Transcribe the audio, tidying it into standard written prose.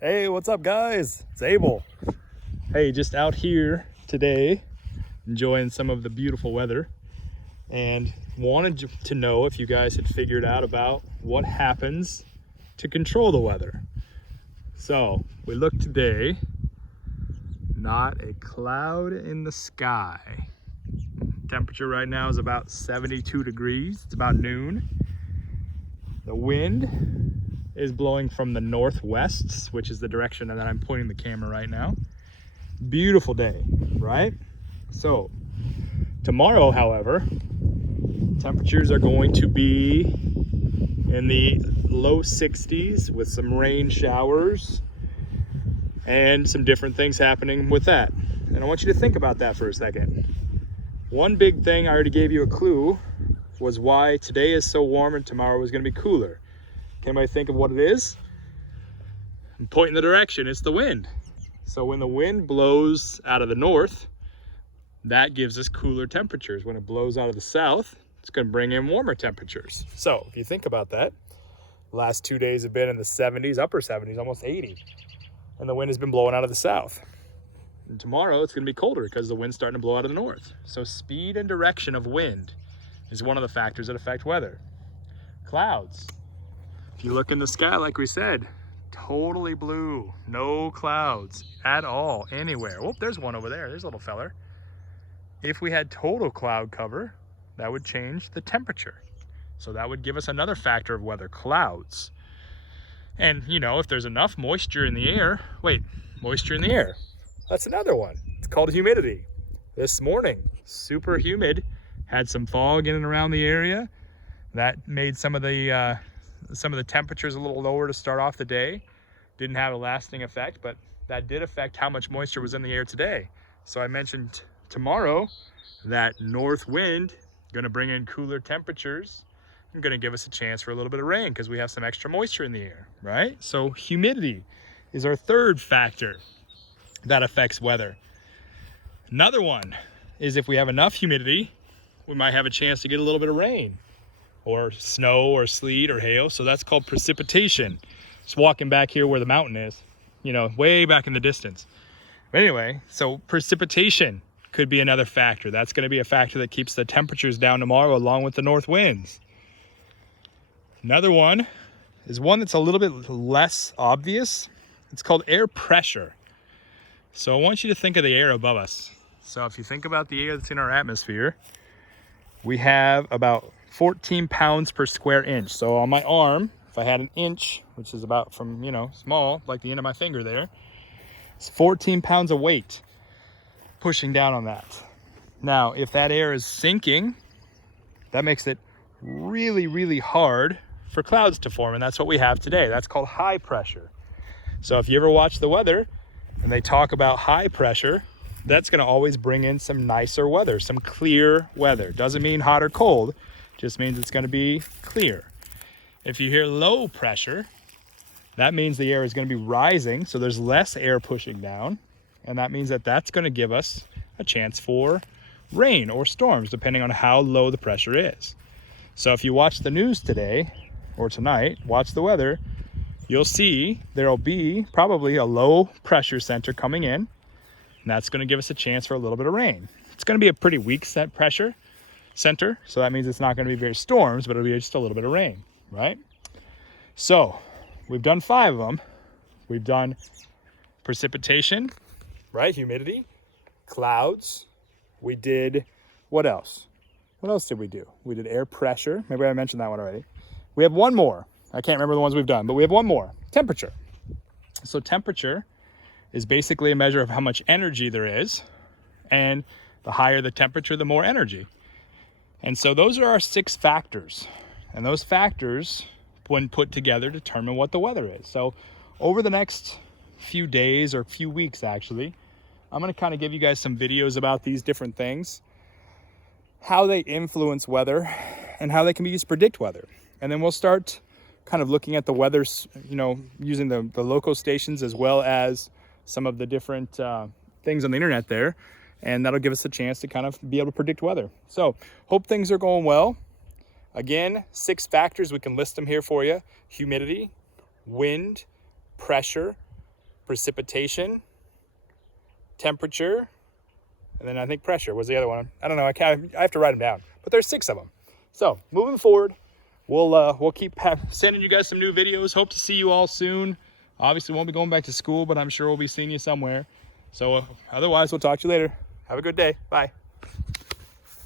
Hey, what's up, guys? It's Abel. Hey, just out here today enjoying some of the beautiful weather, and wanted to know if you guys had figured out about what happens to control the weather. So we look today, not a cloud in the sky. Temperature right now is about 72 degrees. It's about noon. The wind is blowing from the northwest, which is the direction that I'm pointing the camera right now. Beautiful day, right? So tomorrow, however, temperatures are going to be in the low 60s with some rain showers and some different things happening with that. And I want you to think about that for a second. One big thing, I already gave you a clue, was why today is so warm and tomorrow is going to be cooler. Can anybody think of what it is? I'm pointing the direction. It's the wind. So when the wind blows out of the north, that gives us cooler temperatures. When it blows out of the south, it's going to bring in warmer temperatures. So if you think about that, the last 2 days have been in the 70s, upper 70s, almost 80. And the wind has been blowing out of the south. And tomorrow it's going to be colder because the wind's starting to blow out of the north. So speed and direction of wind is one of the factors that affect weather. Clouds. If you look in the sky, like we said, totally blue, no clouds at all anywhere. Oh, there's one over there. There's a little feller. If we had total cloud cover, that would change the temperature. So that would give us another factor of weather, clouds. And you know, if there's enough moisture in the air, moisture in the air, that's another one. It's called humidity. This morning, super humid, had some fog in and around the area. That made some of the temperatures a little lower to start off the day. Didn't have a lasting effect, but that did affect how much moisture was in the air today. So I mentioned tomorrow that north wind going to bring in cooler temperatures and going to give us a chance for a little bit of rain because we have some extra moisture in the air, right? So humidity is our third factor that affects weather. Another one is if we have enough humidity, we might have a chance to get a little bit of rain or snow or sleet or hail. So that's called precipitation. Just walking back here where the mountain is, you know, way back in the distance. But anyway, so precipitation could be another factor. That's going to be a factor that keeps the temperatures down tomorrow along with the north winds. Another one is one that's a little bit less obvious. It's called air pressure. So I want you to think of the air above us. So if you think about the air that's in our atmosphere, we have about 14 pounds per square inch. So on my arm, if I had an inch, which is about from, small, like the end of my finger there, it's 14 pounds of weight pushing down on that. Now, if that air is sinking, that makes it really, really hard for clouds to form. And that's what we have today. That's called high pressure. So if you ever watch the weather and they talk about high pressure, that's going to always bring in some nicer weather, some clear weather. Doesn't mean hot or cold, just means it's going to be clear. If you hear low pressure, that means the air is going to be rising, so there's less air pushing down, and that means that that's going to give us a chance for rain or storms, depending on how low the pressure is. So if you watch the news today or tonight, watch the weather, you'll see there'll be probably a low pressure center coming in. And that's going to give us a chance for a little bit of rain. It's going to be a pretty weak set pressure center, so that means it's not going to be very storms, but it'll be just a little bit of rain, right? So we've done 5 of them. We've done precipitation, right? Humidity, clouds. We did, what else? What else did we do? We did air pressure. Maybe I mentioned that one already. We have one more. I can't remember the ones we've done, but we have one more. Temperature. So temperature is basically a measure of how much energy there is, and the higher the temperature, the more energy. And so those are our 6 factors, and those factors, when put together, determine what the weather is. So over the next few days or few weeks, actually, I'm going to kind of give you guys some videos about these different things, how they influence weather and how they can be used to predict weather. And then we'll start kind of looking at the weather, using the local stations as well as some of the different things on the internet there, and that'll give us a chance to kind of be able to predict weather. So hope things are going well. Again, 6 factors, we can list them here for you: humidity, wind, pressure, precipitation, temperature, and then I think pressure was the other one. I don't know, I have to write them down, but there's 6 of them. So moving forward, we'll keep sending you guys some new videos. Hope to see you all soon. Obviously won't be going back to school, but I'm sure we'll be seeing you somewhere. So otherwise, we'll talk to you later. Have a good day. Bye.